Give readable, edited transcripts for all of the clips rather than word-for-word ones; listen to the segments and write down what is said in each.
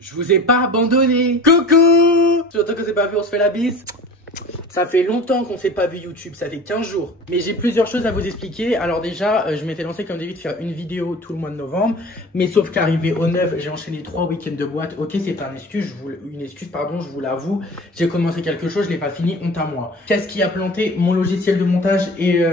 Je vous ai pas abandonné. Coucou. Surtout que c'est pas vu, on se fait la bise. Ça fait longtemps qu'on s'est pas vu YouTube, ça fait 15 jours. Mais j'ai plusieurs choses à vous expliquer. Alors déjà, je m'étais lancé comme d'habitude de faire une vidéo tout le mois de novembre. Mais sauf qu'arrivé au 9, j'ai enchaîné 3 week-ends de boîte. Ok, c'est pas une excuse, je vous l'avoue. J'ai commencé quelque chose, je l'ai pas fini, honte à moi. Qu'est-ce qui a planté? Mon logiciel de montage et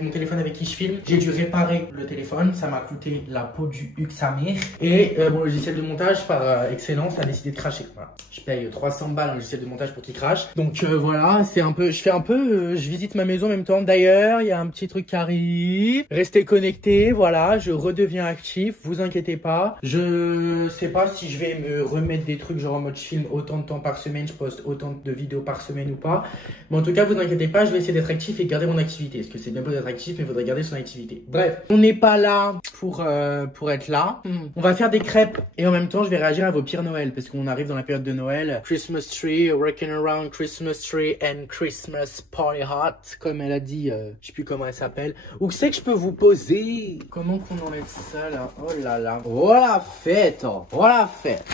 mon téléphone avec qui je filme. J'ai dû réparer le téléphone, ça m'a coûté la peau du huc sa mère. Et mon logiciel de montage, par excellence, a décidé de cracher. Voilà. Je paye 300 balles un logiciel de montage pour qu'il crache. Donc voilà, je visite ma maison en même temps. D'ailleurs, il y a un petit truc qui arrive. Restez connectés, voilà, je redeviens actif, vous inquiétez pas. Je sais pas si je vais me remettre des trucs genre en mode je filme autant de temps par semaine, je poste autant de vidéos par semaine ou pas. Mais en tout cas, vous inquiétez pas, je vais essayer d'être actif et de garder mon activité. Parce que c'est bien beau d'être actif, mais il faudrait garder son activité. Bref, on n'est pas là pour être là. On va faire des crêpes et en même temps, je vais réagir à vos pires Noël parce qu'on arrive dans la période de Noël. Christmas tree, working around Christmas tree and Christmas party hot, comme elle a dit, je sais plus comment elle s'appelle. Où c'est que je peux vous poser? Comment qu'on enlève ça là? Oh là là. Oh la fête, oh. Oh la fête.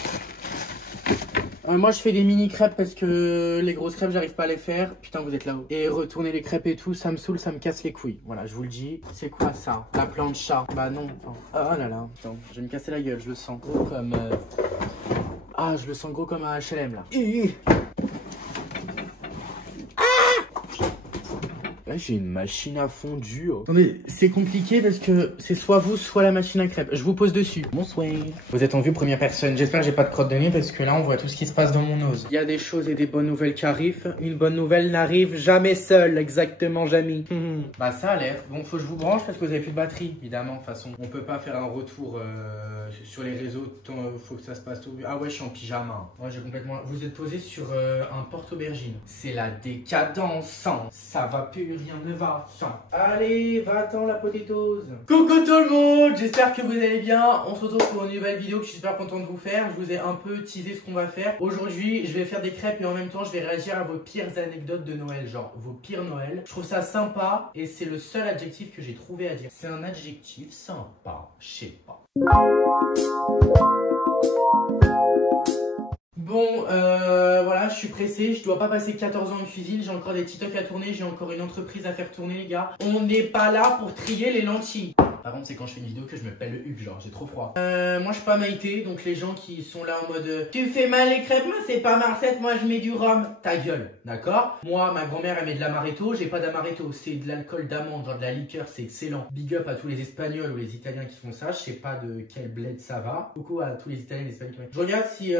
Moi je fais des mini crêpes parce que les grosses crêpes j'arrive pas à les faire. Putain, vous êtes là-haut. Et retourner les crêpes et tout, ça me saoule, ça me casse les couilles. Voilà, je vous le dis. C'est quoi ça? La plancha? Bah non. Oh là là. Attends, je vais me casser la gueule, je le sens gros comme... Ah, je le sens gros comme un HLM là. Là, j'ai une machine à fondu. Oh. Attendez, c'est compliqué parce que c'est soit vous, soit la machine à crêpes. Je vous pose dessus. Bonsoir. Vous êtes en vue première personne. J'espère que j'ai pas de crotte de nez parce que là, on voit tout ce qui se passe dans mon nose. Il y a des choses et des bonnes nouvelles qui arrivent. Une bonne nouvelle n'arrive jamais seule. Exactement, jamais. Bah, ça a l'air. Bon, faut que je vous branche parce que vous avez plus de batterie. Évidemment, de toute façon. On peut pas faire un retour sur les réseaux. Tant, faut que ça se passe tout. Ah ouais, je suis en pyjama. Ouais, j'ai complètement... Vous êtes posé sur un porte-aubergine. C'est la décadence. Ça va plus. Rien ne va. Allez, va-t'en la potatoes. Coucou tout le monde, j'espère que vous allez bien. On se retrouve pour une nouvelle vidéo que je suis super content de vous faire. Je vous ai un peu teasé ce qu'on va faire. Aujourd'hui, je vais faire des crêpes et en même temps, je vais réagir à vos pires anecdotes de Noël. Genre, vos pires Noël. Je trouve ça sympa et c'est le seul adjectif que j'ai trouvé à dire. C'est un adjectif sympa. Je sais pas. Bon, voilà, je suis pressé, je dois pas passer 14 ans en cuisine, j'ai encore des TikTok à tourner, j'ai encore une entreprise à faire tourner les gars. On n'est pas là pour trier les lentilles. Par contre, c'est quand je fais une vidéo que je me pèle le huc, genre j'ai trop froid. Moi je suis pas Maïté, donc les gens qui sont là en mode tu fais mal les crêpes, moi c'est pas ma recette, moi je mets du rhum. Ta gueule, d'accord? Moi, ma grand-mère elle met de l'amaretto, j'ai pas d'amaretto, c'est de l'alcool d'amande, genre de la liqueur, c'est excellent. Big up à tous les Espagnols ou les Italiens qui font ça, je sais pas de quel bled ça va. Coucou à tous les Italiens et les Espagnols. Je regarde si...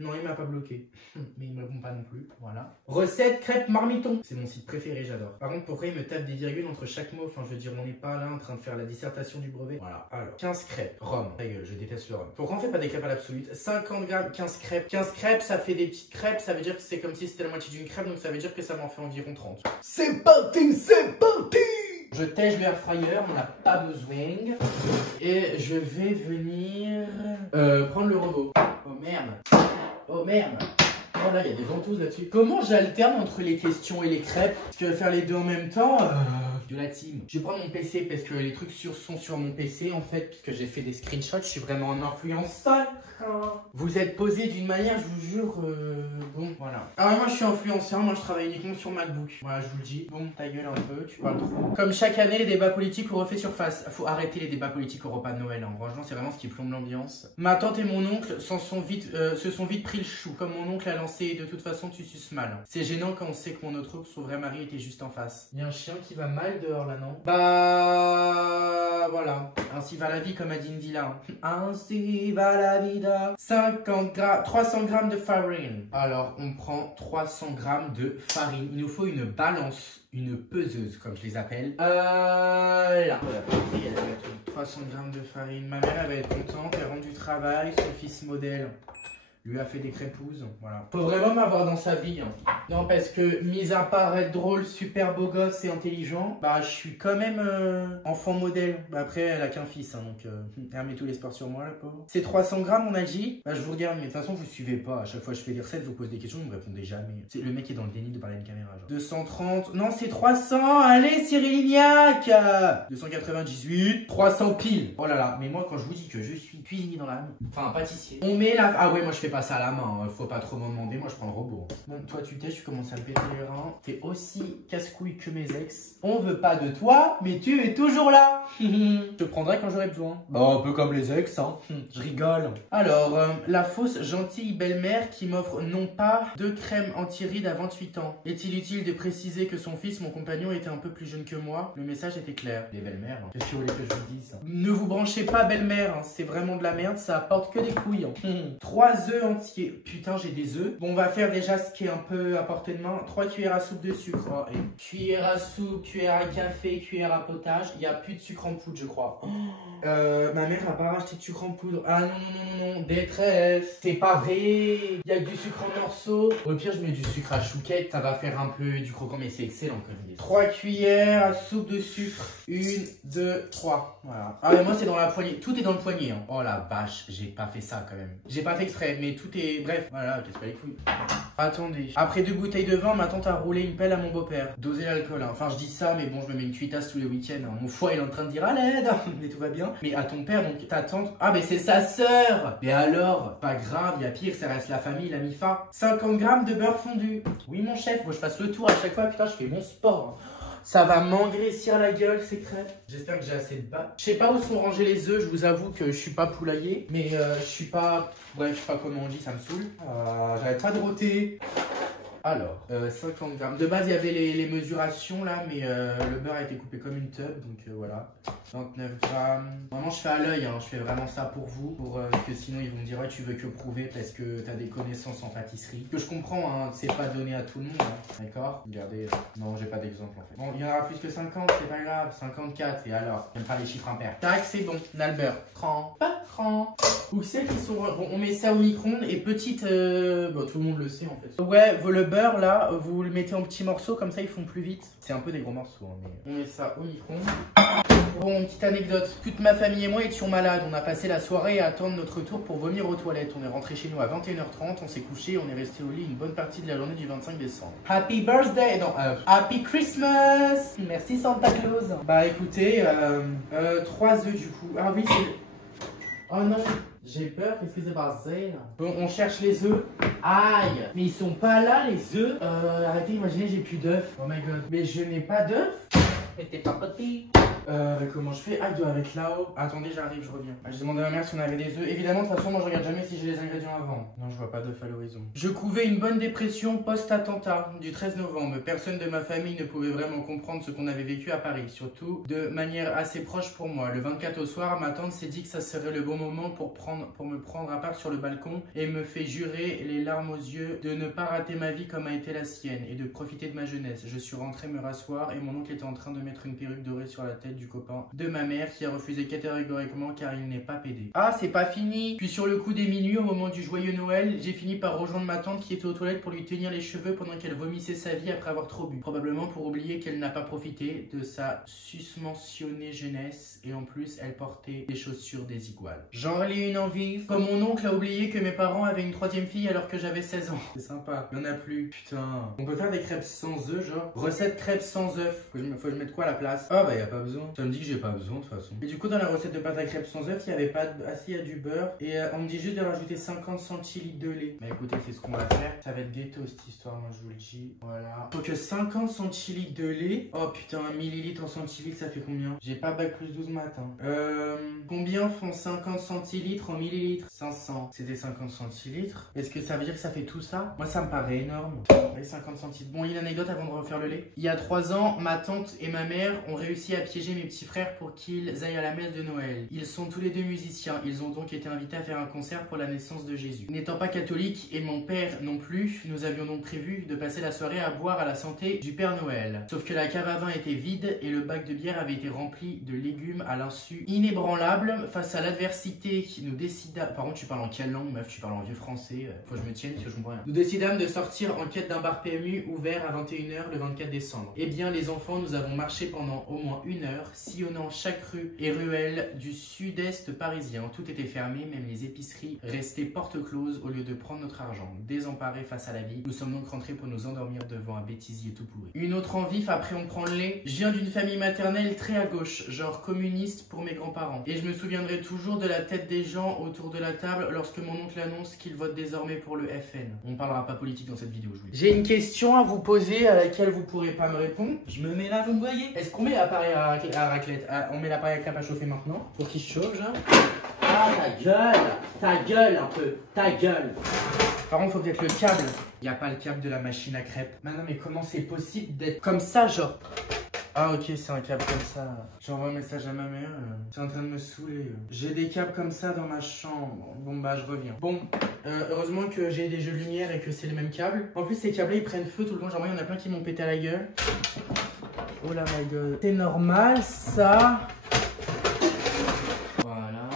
Non, il m'a pas bloqué. Mais il me répond pas non plus, voilà. Recette crêpes marmiton, c'est mon site préféré, j'adore. Par contre, pourquoi il me tape des virgules entre chaque mot? Enfin, je veux dire, on n'est pas là en train de faire la dissertation du brevet. Voilà, alors, 15 crêpes, rhum. Ta gueule, je déteste le rhum. Pourquoi on fait pas des crêpes à l'absolute? 50 grammes, 15 crêpes. 15 crêpes, ça fait des petites crêpes, ça veut dire que c'est comme si c'était la moitié d'une crêpe, donc ça veut dire que ça m'en fait environ 30. C'est parti, c'est parti! Je tèche l'air fryer, on n'a pas besoin. Et je vais venir prendre le robot. Oh merde. Oh merde. Oh là, il y a des ventouses là-dessus. Comment j'alterne entre les questions et les crêpes? Parce que faire les deux en même temps, de la team. Je vais prendre mon PC parce que les trucs sont sur mon PC en fait, parce que j'ai fait des screenshots, je suis vraiment un influenceur. Vous êtes posé d'une manière, je vous jure, bon, voilà. Alors moi je suis influenceur, moi je travaille uniquement sur MacBook. Voilà, je vous le dis. Bon, ta gueule un peu, tu parles trop. Comme chaque année, les débats politiques ont refait surface. Faut arrêter les débats politiques au repas de Noël, hein. Franchement, c'est vraiment ce qui plombe l'ambiance. Ma tante et mon oncle se sont vite pris le chou. Comme mon oncle a lancé, de toute façon, tu suces mal. C'est gênant quand on sait que mon autre oncle, son vrai mari, était juste en face. Il y a un chien qui va mal dehors là, non? Bah, voilà. Ainsi va la vie, comme a dit Ndila. Ainsi va la vida. 300 grammes de farine. Alors, on prend 300 grammes de farine. Il nous faut une balance, une peseuse, comme je les appelle. Là. Voilà, 300 grammes de farine. Ma mère, elle va être contente. Elle rentre du travail. Son fils modèle Lui a fait des crépouses, voilà. Faut vraiment m'avoir dans sa vie. Hein. Non, parce que, mis à part être drôle, super beau gosse et intelligent, bah, je suis quand même enfant modèle. Bah, après, elle a qu'un fils, hein, donc elle met tous les sports sur moi, la pauvre. C'est 300 grammes, on a dit. Bah, je vous regarde, mais de toute façon, vous suivez pas. À chaque fois que je fais des recettes, vous posez des questions, vous me répondez jamais. Le mec est dans le déni de parler à une caméra, genre. 230. Non, c'est 300. Allez, Cyril Lignac. 298. 300 pile. Oh là là. Mais moi, quand je vous dis que je suis cuisinier dans l'âme, enfin, pâtissier, on met la. Ah ouais, moi, je fais pas ça à la main. Hein. Faut pas trop m'en demander. Moi, je prends le robot. Bon, toi, tu t'es, tu commences à me péter les reins. T'es aussi casse-couille que mes ex. On veut pas de toi, mais tu es toujours là. Je te prendrai quand j'aurai besoin. Bah, un peu comme les ex, hein. Je rigole. Alors, la fausse gentille belle-mère qui m'offre non pas de crème anti-rides à 28 ans. Est-il utile de préciser que son fils, mon compagnon, était un peu plus jeune que moi? Le message était clair. Les belles-mères, hein. Qu'est-ce que vous voulez que je vous dise? Ne vous branchez pas belle-mère, hein. C'est vraiment de la merde, ça apporte que des couilles. Hein. 3 œufs entiers. Putain, j'ai des œufs. Bon, on va faire déjà ce qui est un peu à portée de main. 3 cuillères à soupe de sucre. Oh, et cuillère à soupe, cuillère à café, cuillère à potage. Il n'y a plus de sucre en poudre, je crois. Ma mère n'a pas racheté de sucre en poudre. Ah non, non, non, non, détresse. C'est pas vrai. Il y a que du sucre en morceaux. Au pire, je mets du sucre à chouquette. Ça va faire un peu du croquant, mais c'est excellent quand même. 3 cuillères à soupe de sucre. 1, 2, 3. Voilà. Ah, mais moi, c'est dans la poignée. Tout est dans le poignet. Hein. Oh la vache, j'ai pas fait ça quand même. J'ai pas fait exprès, mais tout est. Bref, voilà, casse pas les couilles. Attendez. Après 2 bouteilles de vin, ma tante a roulé une pelle à mon beau-père. Doser l'alcool. Hein. Enfin, je dis ça, mais bon, je me mets une cuitasse tous les week-ends. Hein. Mon foie, il est en train de dire à l'aide. Mais tout va bien. Mais à ton père, donc ta tante. Ah, mais c'est sa sœur. Mais alors, pas grave, il y a pire, ça reste la famille, la MIFA. 50 grammes de beurre fondu. Oui, mon chef, moi je fasse le tour à chaque fois. Putain, je fais mon sport. Ça va m'engraissir la gueule, ces crêpes. J'espère que j'ai assez de bas. Je sais pas où sont rangés les œufs, je vous avoue que je suis pas poulailler. Mais je suis pas. Ouais, je sais pas comment on dit, ça me saoule. J'arrête pas de roter. Alors, 50 grammes. De base, il y avait les mesurations là, mais le beurre a été coupé comme une tube, donc voilà. 29 grammes. Vraiment, je fais à l'œil, hein, je fais vraiment ça pour vous, parce que sinon ils vont me dire ouais, tu veux que prouver parce que t'as des connaissances en pâtisserie. Que je comprends, hein, c'est pas donné à tout le monde, hein, d'accord? Regardez, non, j'ai pas d'exemple en fait. Bon, il y en aura plus que 50, c'est pas grave. 54, et alors? J'aime pas les chiffres impairs. Tac, c'est bon, on a le beurre. Cran, pas cran. Ou celles qui sont. Bon, on met ça au micro-ondes et petite. Bon, tout le monde le sait en fait. Ouais, le beurre là, vous le mettez en petits morceaux, comme ça ils font plus vite. C'est un peu des gros morceaux, hein, mais on met ça au micro-ondes. Bon, petite anecdote. Toute ma famille et moi étions malades. On a passé la soirée à attendre notre tour pour vomir aux toilettes. On est rentré chez nous à 21h30, on s'est couché, on est resté au lit une bonne partie de la journée du 25 décembre. Happy birthday! Non, Happy Christmas! Merci Santa Claus! Bah écoutez, 3 œufs du coup. Ah oui, c'est. Oh non! J'ai peur, qu'est-ce qui s'est passé là? Bon, on cherche les œufs. Aïe! Mais ils sont pas là les œufs. Arrêtez, imaginez, j'ai plus d'œufs. Oh my god. Mais je n'ai pas d'œufs? Mais t'es pas petit. Comment je fais? Ah, il doit être là-haut. Attendez, j'arrive, je reviens. J'ai demandé à ma mère si on avait des œufs. Évidemment, de toute façon, moi je regarde jamais si j'ai les ingrédients avant. Non, je vois pas d'œufs à l'horizon. Je couvais une bonne dépression post-attentat du 13 novembre. Personne de ma famille ne pouvait vraiment comprendre ce qu'on avait vécu à Paris. Surtout de manière assez proche pour moi. Le 24 au soir, ma tante s'est dit que ça serait le bon moment pour me prendre à part sur le balcon et me fait jurer les larmes aux yeux de ne pas rater ma vie comme a été la sienne et de profiter de ma jeunesse. Je suis rentré me rasseoir et mon oncle était en train de mettre une perruque dorée sur la tête du copain de ma mère qui a refusé catégoriquement car il n'est pas pédé. Ah, c'est pas fini. Puis sur le coup des minuit, au moment du joyeux Noël, j'ai fini par rejoindre ma tante qui était aux toilettes pour lui tenir les cheveux pendant qu'elle vomissait sa vie après avoir trop bu. Probablement pour oublier qu'elle n'a pas profité de sa susmentionnée jeunesse et en plus elle portait des chaussures des iguales. J'en ai une envie. Comme mon oncle a oublié que mes parents avaient une 3e fille alors que j'avais 16 ans. C'est sympa. Il y en a plus. Putain. On peut faire des crêpes sans œufs, genre. Recette crêpes sans œufs. Faut que je mette quoi à la place? Ah bah y a pas besoin. Ça me dit que j'ai pas besoin de toute façon. Et du coup dans la recette de pâte à crêpes sans œufs, il y avait pas assez, il y a du beurre et on me dit juste de rajouter 50 centilitres de lait. Bah écoutez, c'est ce qu'on va faire. Ça va être ghetto cette histoire, moi je vous le dis. Voilà. Faut que 50 centilitres de lait. Oh putain, 1 millilitre en centilitres, ça fait combien? J'ai pas bac plus 12 maths. Hein. Combien font 50 centilitres en millilitres? 500. C'était 50 centilitres. Est-ce que ça veut dire que ça fait tout ça? Moi ça me paraît énorme. Ouais, 50 centilitres. Bon, il y a une anecdote avant de refaire le lait. Il y a 3 ans, ma tante et ma mère ont réussi à piéger obliger mes petits frères pour qu'ils aillent à la messe de Noël. Ils sont tous les deux musiciens, ils ont donc été invités à faire un concert pour la naissance de Jésus. N'étant pas catholique et mon père non plus, nous avions donc prévu de passer la soirée à boire à la santé du Père Noël. Sauf que la cave à vin était vide et le bac de bière avait été rempli de légumes à l'insu inébranlable face à l'adversité qui nous décida... Par contre, tu parles en quelle langue, meuf? Tu parles en vieux français. Faut que je me tienne parce que je comprends rien. Nous décidâmes de sortir en quête d'un bar PMU ouvert à 21 h le 24 décembre. Eh bien, les enfants, nous avons marché pendant au moins 1 heure, sillonnant chaque rue et ruelle du sud-est parisien. Tout était fermé, même les épiceries restaient porte close au lieu de prendre notre argent. Désemparés face à la vie, nous sommes donc rentrés pour nous endormir devant un bêtisier tout pourri. Une autre envie, après on prend le lait. Je viens d'une famille maternelle très à gauche, genre communiste pour mes grands-parents. Et je me souviendrai toujours de la tête des gens autour de la table lorsque mon oncle annonce qu'il vote désormais pour le FN. On parlera pas politique dans cette vidéo, je vous le dis. J'ai une question à vous poser à laquelle vous pourrez pas me répondre. Je me mets là, vous me voyez? Est-ce qu'on met l'appareil à raclette? On met l'appareil à crêpes à chauffer maintenant pour qu'il se chauffe, genre. Ah, ta gueule un peu, ta gueule. Par contre, faut peut-être le câble. Il n'y a pas le câble de la machine à crêpes. Mais non, mais comment c'est possible d'être comme ça, genre? Ah ok, c'est un câble comme ça. J'envoie un message à ma mère. C'est en train de me saouler. J'ai des câbles comme ça dans ma chambre. Bon bah je reviens. Bon, heureusement que j'ai des jeux de lumière et que c'est les mêmes câbles. En plus ces câbles là ils prennent feu tout le temps. Genre il y en a plein qui m'ont pété à la gueule. Oh là my god. C'est normal ça. Voilà.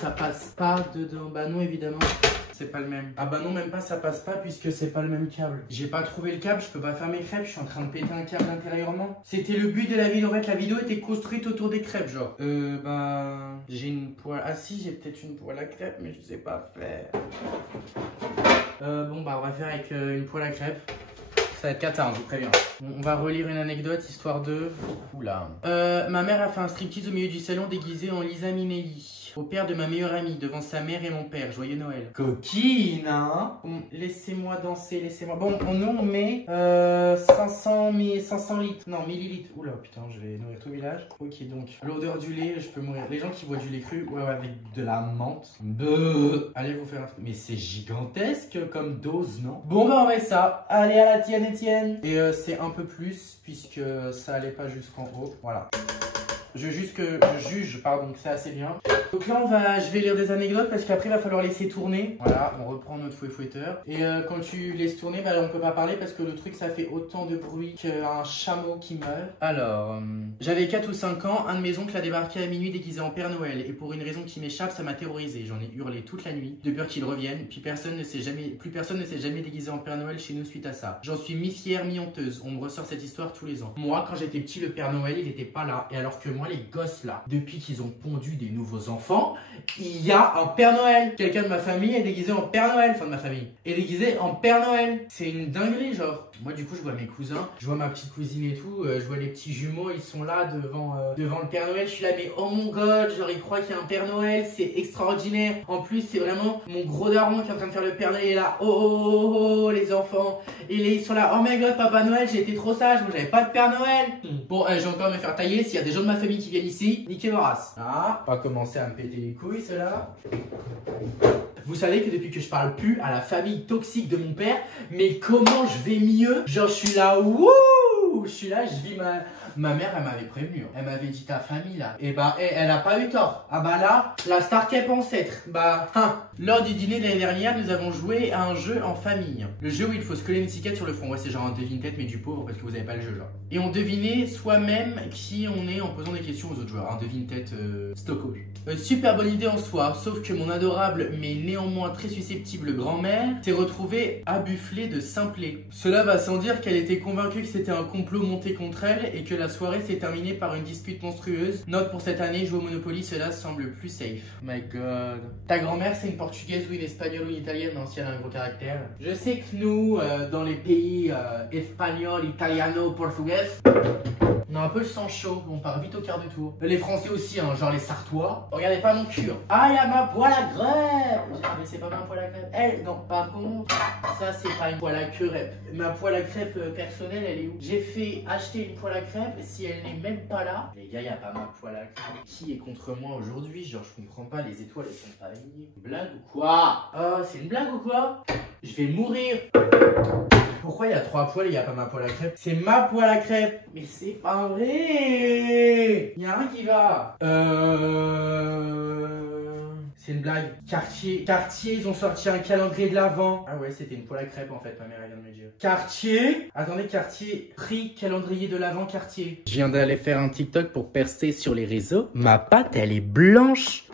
Ça passe pas dedans. Bah non évidemment. C'est pas le même. Ah bah non, même pas, ça passe pas puisque c'est pas le même câble. J'ai pas trouvé le câble, je peux pas faire mes crêpes, je suis en train de péter un câble intérieurement. C'était le but de la vidéo, en fait, la vidéo était construite autour des crêpes, genre. Bah... J'ai une poêle... Ah si, j'ai peut-être une poêle à crêpes, mais je sais pas faire. Bon bah on va faire avec une poêle à crêpes. Ça va être cata, je vous préviens. Bon, on va relire une anecdote, histoire de... Oula. Ma mère a fait un striptease au milieu du salon déguisée en Lisa Minnelli. Au père de ma meilleure amie, devant sa mère et mon père. Joyeux Noël. Coquine, hein? Bon, laissez-moi danser, laissez-moi... Bon, nous on met 500 litres. Non, millilitres. Oula, putain, je vais nourrir tout le village. Ok, donc, l'odeur du lait, je peux mourir. Les gens qui boivent du lait cru, ouais, avec de la menthe. Allez vous faire un truc. Mais c'est gigantesque comme dose, non? Bon, bah on met ça. Allez, à la tienne, Etienne. Et c'est un peu plus, puisque ça allait pas jusqu'en haut. Voilà. Je juge que c'est assez bien. Donc là, je vais lire des anecdotes parce qu'après, il va falloir laisser tourner. Voilà, on reprend notre fouet-fouetteur. Et quand tu laisses tourner, bah, on peut pas parler parce que le truc, ça fait autant de bruit qu'un chameau qui meurt. Alors, j'avais 4 ou 5 ans, un de mes oncles a débarqué à minuit déguisé en Père Noël. Et pour une raison qui m'échappe, ça m'a terrorisé. J'en ai hurlé toute la nuit, de peur qu'il revienne. Puis plus personne ne s'est jamais déguisé en Père Noël chez nous suite à ça. J'en suis mi-fière, mi-honteuse. On me ressort cette histoire tous les ans. Moi, quand j'étais petit, le Père Noël, il était pas là. Et alors que moi, les gosses là, depuis qu'ils ont pondu des nouveaux enfants, il y a un Père Noël. Quelqu'un de ma famille est déguisé en Père Noël, enfin de ma famille, est déguisé en Père Noël. C'est une dinguerie, genre. Moi, du coup, je vois mes cousins, je vois ma petite cousine et tout, je vois les petits jumeaux, ils sont là devant le Père Noël. Je suis là, mais oh mon god, genre, ils croient qu'il y a un Père Noël, c'est extraordinaire. En plus, c'est vraiment mon gros daron qui est en train de faire le Père Noël. Il est là, oh, les enfants. Et ils sont là, oh my god, Papa Noël, j'ai été trop sage, moi j'avais pas de Père Noël. Bon, je vais encore me faire tailler. S'il y a des gens de ma famille qui viennent ici, niquez vos races. Ah, on va commencer à me péter les couilles, ceux-là. Vous savez que depuis que je parle plus à la famille toxique de mon père, mais comment je vais mieux? Genre, je suis là, wouh! Je suis là, je vis ma mère, elle m'avait prévenu. Elle m'avait dit ta famille là. Et bah, elle a pas eu tort. Ah bah là, la Starcap ancêtre. Bah, lors du dîner de l'année dernière, nous avons joué à un jeu en famille. Le jeu où il faut se coller une étiquette sur le front. Ouais, c'est genre un devine-tête, mais du pauvre parce que vous avez pas le jeu, genre. Et on devinait soi-même qui on est en posant des questions aux autres joueurs. Un devine-tête stocko. Super bonne idée en soi, sauf que mon adorable mais néanmoins très susceptible grand-mère s'est retrouvée abbufflée de simplet. Cela va sans dire qu'elle était convaincue que c'était un complot monté contre elle et que la soirée s'est terminée par une dispute monstrueuse. Note pour cette année, jouer au Monopoly, cela semble plus safe. My god. Ta grand-mère, c'est une portugaise ou une espagnole ou une italienne? Non, si elle a un gros caractère. Je sais que nous, dans les pays espagnol, italiano, portugais, on a un peu le sang chaud, on part vite au quart de tour. Les Français aussi, hein, genre les Sartois. Regardez pas mon cul. Hein. Ah, il y a ma poêle à crêpes. Ah, mais c'est pas ma poêle à crêpes. Elle, non, par contre, ça c'est pas une poêle à crêpes. Ma poêle à crêpes personnelle, elle est où? J'ai fait acheter une poêle à crêpes, si elle n'est même pas là. Les gars, il y a pas ma poêle à crêpes. Qui est contre moi aujourd'hui? Genre, je comprends pas, les étoiles, elles sont pas alignées. Blague ou quoi? Oh, c'est une blague ou quoi? Je vais mourir. Pourquoi il y a 3 poêles et il n'y a pas ma poêle à crêpes? C'est ma poêle à crêpes. Mais c'est pas vrai. Il y a un qui va. C'est une blague. Cartier, ils ont sorti un calendrier de l'Avent. Ah ouais, c'était une poêle à crêpes en fait, ma mère elle vient de me dire. Cartier. Attendez, Cartier, prix calendrier de l'Avent Cartier. Je viens d'aller faire un TikTok pour percer sur les réseaux. Ma pâte, elle est blanche.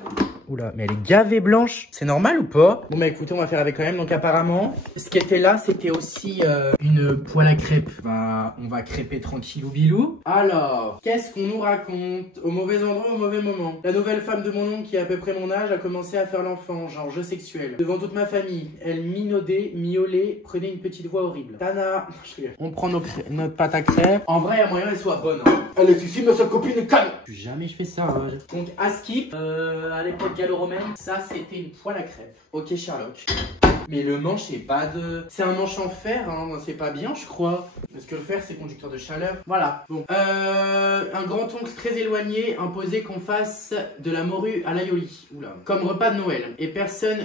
Oula, mais elle est gavée blanche. C'est normal ou pas? Bon bah écoutez, on va faire avec quand même. Donc apparemment, ce qui était là, c'était aussi une poêle à crêpes. On va crêper tranquillou bilou. Alors, qu'est-ce qu'on nous raconte? Au mauvais endroit, au mauvais moment. La nouvelle femme de mon oncle, qui a à peu près mon âge, a commencé à faire l'enfant, genre jeu sexuel. Devant toute ma famille, elle minaudait, miaulait, prenait une petite voix horrible. Tana, on prend notre pâte à crêpes. En vrai, il y a moyen qu'elle soit bonne. Hein. Elle est ici, mais sa copine est calme. Plus jamais je fais ça. Donc à skip, à l'époque gallo-romaine, ça c'était une poêle à crêpes. Ok Sherlock. Mais le manche c'est pas de... C'est un manche en fer, hein. C'est pas bien je crois. Parce que le fer c'est conducteur de chaleur. Voilà. Bon. Un grand-oncle très éloigné imposait qu'on fasse de la morue à l'aioli. Oula. Comme repas de Noël. Et personne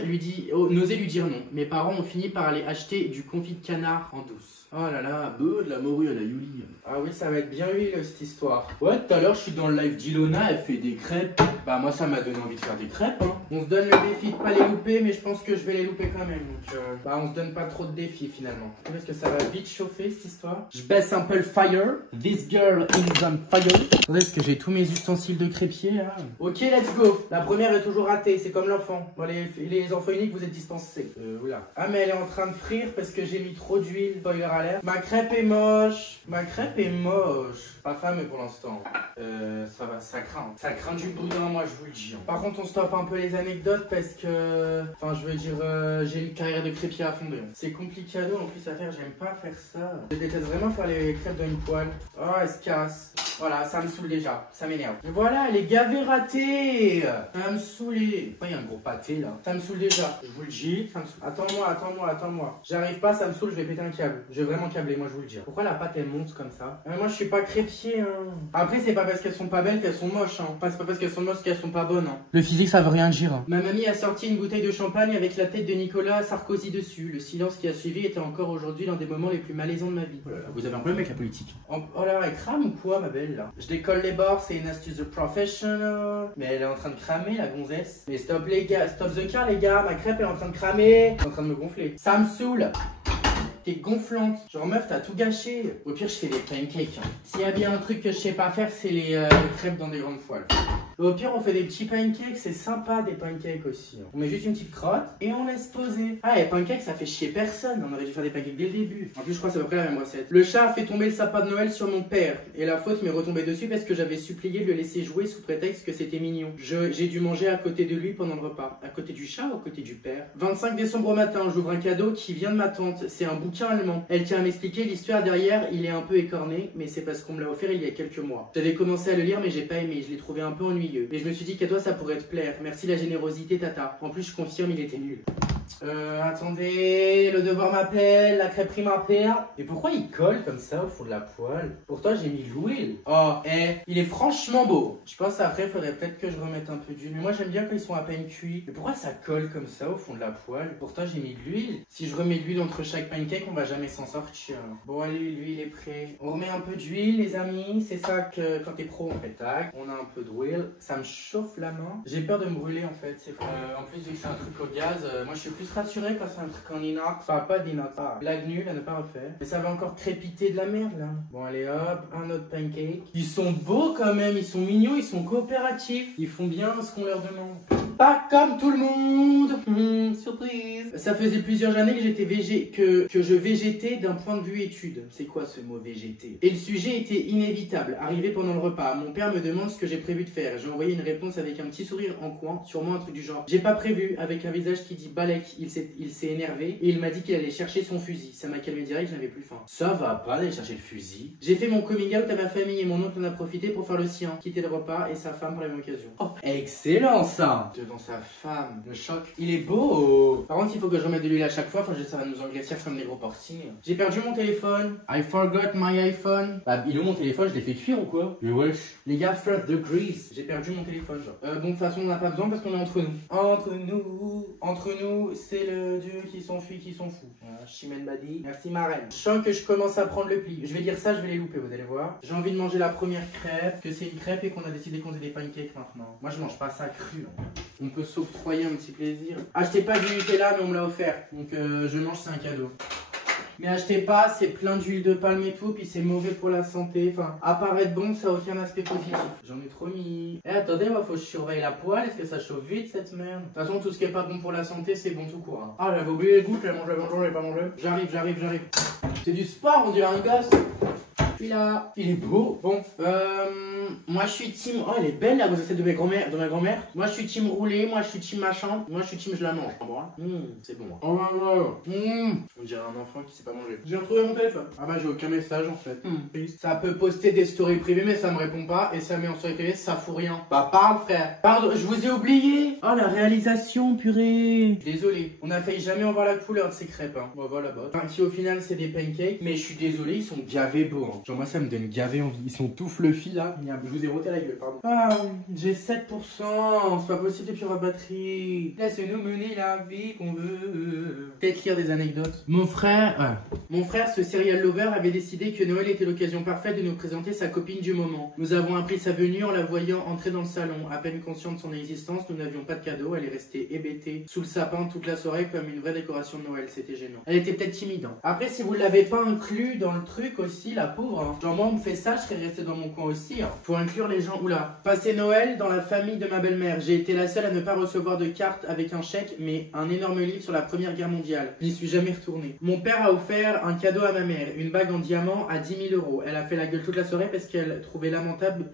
n'osait lui dire non. Mes parents ont fini par aller acheter du confit de canard en douce. Oh là là, de la morue à l'aioli. Ah oui, ça va être bien huile cette histoire. Ouais, tout à l'heure je suis dans le live d'Ilona, elle fait des crêpes. Bah moi ça m'a donné envie de faire des crêpes. Hein. On se donne le défi de pas les louper, mais je pense que je vais les louper quand même. Donc bah on se donne pas trop de défis finalement. Parce que ça va vite chauffer cette histoire. Je baisse un peu le fire. This girl is on fire. Attendez, est-ce que j'ai tous mes ustensiles de crépier là? Ok, let's go. La première est toujours ratée, c'est comme l'enfant. Bon, les enfants uniques, vous êtes dispensés. Oula. Ah mais elle est en train de frire parce que j'ai mis trop d'huile. Spoiler alert. Ma crêpe est moche. Ma crêpe est moche. Pas fameux pour l'instant. Ça va, ça craint. Ça craint du boudin, moi je vous le dis. Par contre, on stoppe un peu les anecdotes parce que... Enfin, je veux dire, j'ai une carrière de crépier à fonder. C'est compliqué en plus à faire, j'aime pas faire ça. Je déteste vraiment faire les crêpes dans une poêle. Oh, elle se casse. Voilà, ça me saoule déjà, ça m'énerve. Voilà, elle est gavée ratée. Ça va me saouler. Oh, il y a un gros pâté là. Ça me saoule déjà, je vous le dis. Ça me saoule. Attends-moi. J'arrive pas, ça me saoule, je vais péter un câble. Je vais vraiment câbler, moi je vous le dis. Pourquoi la pâte elle monte comme ça? Moi je suis pas crépier. Hein. Après, c'est pas parce qu'elles sont pas belles qu'elles sont moches. Hein. Enfin, c'est pas parce qu'elles sont moches qu'elles sont pas bonnes. Hein. Le physique ça veut rien dire. Hein. Ma mamie a sorti une bouteille de champagne avec la tête de Nicolas Sarkozy dessus. Le silence qui a suivi était encore aujourd'hui l'un des moments les plus malaisants de ma vie. Oh là là, vous avez un problème avec la politique. Oh là, elle crame ou quoi ma belle là? Je décolle les bords, c'est une astuce de professional. Mais elle est en train de cramer la gonzesse. Mais stop les gars, stop the car les gars, ma crêpe elle est en train de cramer. Elle est en train de me gonfler. Ça me saoule. T'es gonflante. Genre meuf, t'as tout gâché. Au pire, je fais des pancakes. Hein. S'il y a bien un truc que je sais pas faire, c'est les crêpes dans des grandes poêles. Au pire, on fait des petits pancakes, c'est sympa des pancakes aussi. Hein. On met juste une petite crotte et on laisse poser. Ah, les pancakes, ça fait chier personne. On aurait dû faire des pancakes dès le début. En plus, je crois que c'est à peu près la même recette. Le chat a fait tomber le sapin de Noël sur mon père. Et la faute m'est retombée dessus parce que j'avais supplié de le laisser jouer sous prétexte que c'était mignon. J'ai dû manger à côté de lui pendant le repas. À côté du chat ou à côté du père? 25 décembre au matin, j'ouvre un cadeau qui vient de ma tante. C'est un bouquin allemand. Elle tient à m'expliquer l'histoire derrière. Il est un peu écorné, mais c'est parce qu'on me l'a offert il y a quelques mois. J'avais commencé à le lire, mais j'ai pas aimé. Je l'ai trouvé un peu ennuyeux. Mais je me suis dit qu'à toi ça pourrait te plaire. Merci la générosité tata. En plus je confirme il était nul. Attendez, le devoir m'appelle, la crêperie m'appelle. Et pourquoi il colle comme ça au fond de la poêle? Pourtant j'ai mis de l'huile. Oh, il est franchement beau. Je pense après il faudrait peut-être que je remette un peu d'huile. Mais moi j'aime bien quand ils sont à peine cuits. Mais pourquoi ça colle comme ça au fond de la poêle? Pourtant j'ai mis de l'huile. Si je remets de l'huile entre chaque pancake, on va jamais s'en sortir. Bon allez, l'huile est prête. On remet un peu d'huile les amis. C'est ça que quand t'es pro on fait tac. On a un peu d'huile. Ça me chauffe la main. J'ai peur de me brûler en fait. En plus vu que c'est un truc au gaz, moi je suis plus rassuré quand c'est un truc en inox. Enfin pas d'inox. Blague nulle à ne pas refaire. Mais ça va encore crépiter de la merde là. Bon allez hop, un autre pancake. Ils sont beaux quand même, ils sont mignons, ils sont coopératifs. Ils font bien ce qu'on leur demande. Pas comme tout le monde. Surprise. Ça faisait plusieurs années que je végétais d'un point de vue étude. C'est quoi ce mot végéter? Et le sujet était inévitable. Arrivé pendant le repas, mon père me demande ce que j'ai prévu de faire. J'ai envoyé une réponse avec un petit sourire en coin, sûrement un truc du genre j'ai pas prévu, avec un visage qui dit balèque. Il s'est énervé et il m'a dit qu'il allait chercher son fusil. Ça m'a calmé direct, je n'avais plus faim. Ça va pas aller chercher le fusil. J'ai fait mon coming out à ma famille et mon oncle en a profité pour faire le sien, quitter le repas et sa femme pour la même occasion. Oh, excellent ça. De devant sa femme. Le choc. Il est beau. Par contre, il faut que je remette de l'huile à chaque fois. Enfin, ça va nous engraissir comme des gros porcines. J'ai perdu mon téléphone. I forgot my iPhone. Bah, il est où mon téléphone? Je l'ai fait cuire ou quoi? Mais wesh. Les gars, first the grease. J'ai perdu mon téléphone, genre. Bon, de toute façon, on n'a pas besoin parce qu'on est entre nous. Entre nous, c'est le dieu qui s'enfuit, qui s'en fout. Voilà, Chimène Badi. Merci, ma reine. Je sens que je commence à prendre le pli. Je vais dire ça, je vais les louper, vous allez voir. J'ai envie de manger la première crêpe, que c'est une crêpe et qu'on a décidé qu'on faisait des pancakes maintenant. Moi, je mange pas ça cru. Hein. On peut s'octroyer un petit plaisir. Achetez pas du Nutella, mais on me l'a offert. Donc, je mange, c'est un cadeau. Mais achetez pas, c'est plein d'huile de palme et tout, puis c'est mauvais pour la santé. Enfin, à part être bon, ça a aucun aspect positif. J'en ai trop mis. Eh, attendez, moi, faut que je surveille la poêle. Est-ce que ça chauffe vite, cette merde? De toute façon, tout ce qui est pas bon pour la santé, c'est bon tout court. Hein. Ah, j'avais oublié les gouttes, j'avais pas mangé. J'arrive. C'est du sport, on dirait un gosse. Puis là, il est beau. Bon, moi je suis team. Oh, elle est belle la grossesse de ma grand-mère. Moi je suis team roulé, moi je suis team machin. Moi je suis team je la mange. C'est bon. Oh là là. On dirait un enfant qui sait pas manger. J'ai retrouvé mon téléphone. Ah bah j'ai aucun message en fait. Ça peut poster des stories privées mais ça me répond pas. Et ça met en story privée, ça fout rien. Bah parle frère. Pardon, je vous ai oublié. Oh la réalisation, purée. Désolé. On a failli jamais en voir la couleur de ces crêpes. Hein. Bon voilà bah. Enfin, qui au final c'est des pancakes. Mais je suis désolé, ils sont gavés beaux. Hein. Genre moi ça me donne gavé envie. Ils sont tout fluffy là. Je vous ai roté la gueule, pardon. Ah, j'ai 7%. C'est pas possible depuis la batterie. Laisse-nous mener la vie qu'on veut. Peut-être lire des anecdotes. Mon frère, ce serial lover, avait décidé que Noël était l'occasion parfaite de nous présenter sa copine du moment. Nous avons appris sa venue en la voyant entrer dans le salon. À peine consciente de son existence, nous n'avions pas de cadeau. Elle est restée hébétée sous le sapin toute la soirée comme une vraie décoration de Noël. C'était gênant. Elle était peut-être timide. Hein. Après, si vous l'avez pas inclus dans le truc aussi, la pauvre. Hein. Genre moi, on me fait ça, je serais resté dans mon coin aussi. Hein. Faut inclure les gens. Oula. Passer Noël dans la famille de ma belle-mère. J'ai été la seule à ne pas recevoir de carte avec un chèque, mais un énorme livre sur la Première Guerre mondiale. J'y suis jamais retourné. Mon père a offert un cadeau à ma mère, une bague en diamant à 10 000 €. Elle a fait la gueule toute la soirée parce qu'elle trouvait lamentable,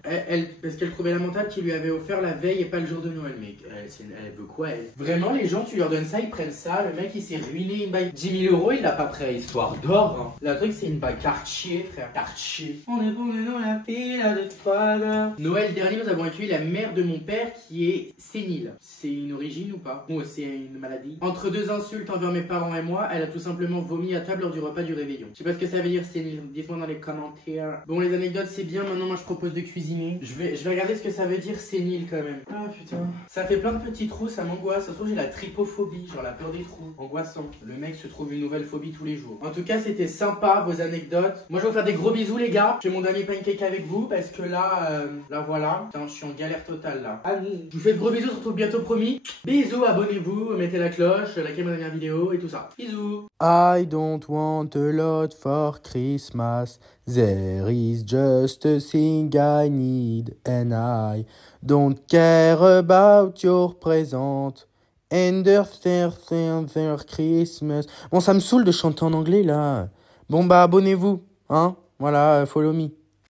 qu'il lui avait offert la veille et pas le jour de Noël. Mais elle veut quoi elle? Vraiment les gens, tu leur donnes ça, ils prennent ça. Le mec il s'est ruiné une bague 10 000 €, il l'a pas pris à histoire d'or. Hein. Le truc c'est une bague Cartier, frère. Cartier. On est tombé dans la pile de froideur. Noël dernier, nous avons accueilli la mère de mon père qui est sénile. C'est une origine ou pas? Bon, c'est une maladie. Entre deux insultes envers mes parents et moi, elle a tout simplement vomi à table lors du repas du réveillon. Je sais pas ce que ça veut dire sénile, dites-moi dans les commentaires. Bon, les anecdotes c'est bien, maintenant moi je propose de cuisiner. Je vais regarder ce que ça veut dire sénile quand même. Ah putain. Ça fait plein de petits trous, ça m'angoisse. Ça se trouve j'ai la trypophobie, genre la peur des trous. Angoissant. Le mec se trouve une nouvelle phobie tous les jours. En tout cas, c'était sympa vos anecdotes. Moi je vais vous faire des gros bisous les gars. Je fais mon dernier pancake avec vous parce que là, voilà. Putain, je suis en galère totale là. Je vous fais de gros bisous, on se retrouve bientôt promis. Bisous, abonnez-vous, mettez la cloche, likez ma dernière vidéo et tout ça. Bisous. I don't want a lot for Christmas. There is just a thing I need, and I don't care about your present. And their Christmas. Bon, ça me saoule de chanter en anglais là. Bon, bah, abonnez-vous, hein. Voilà, follow me.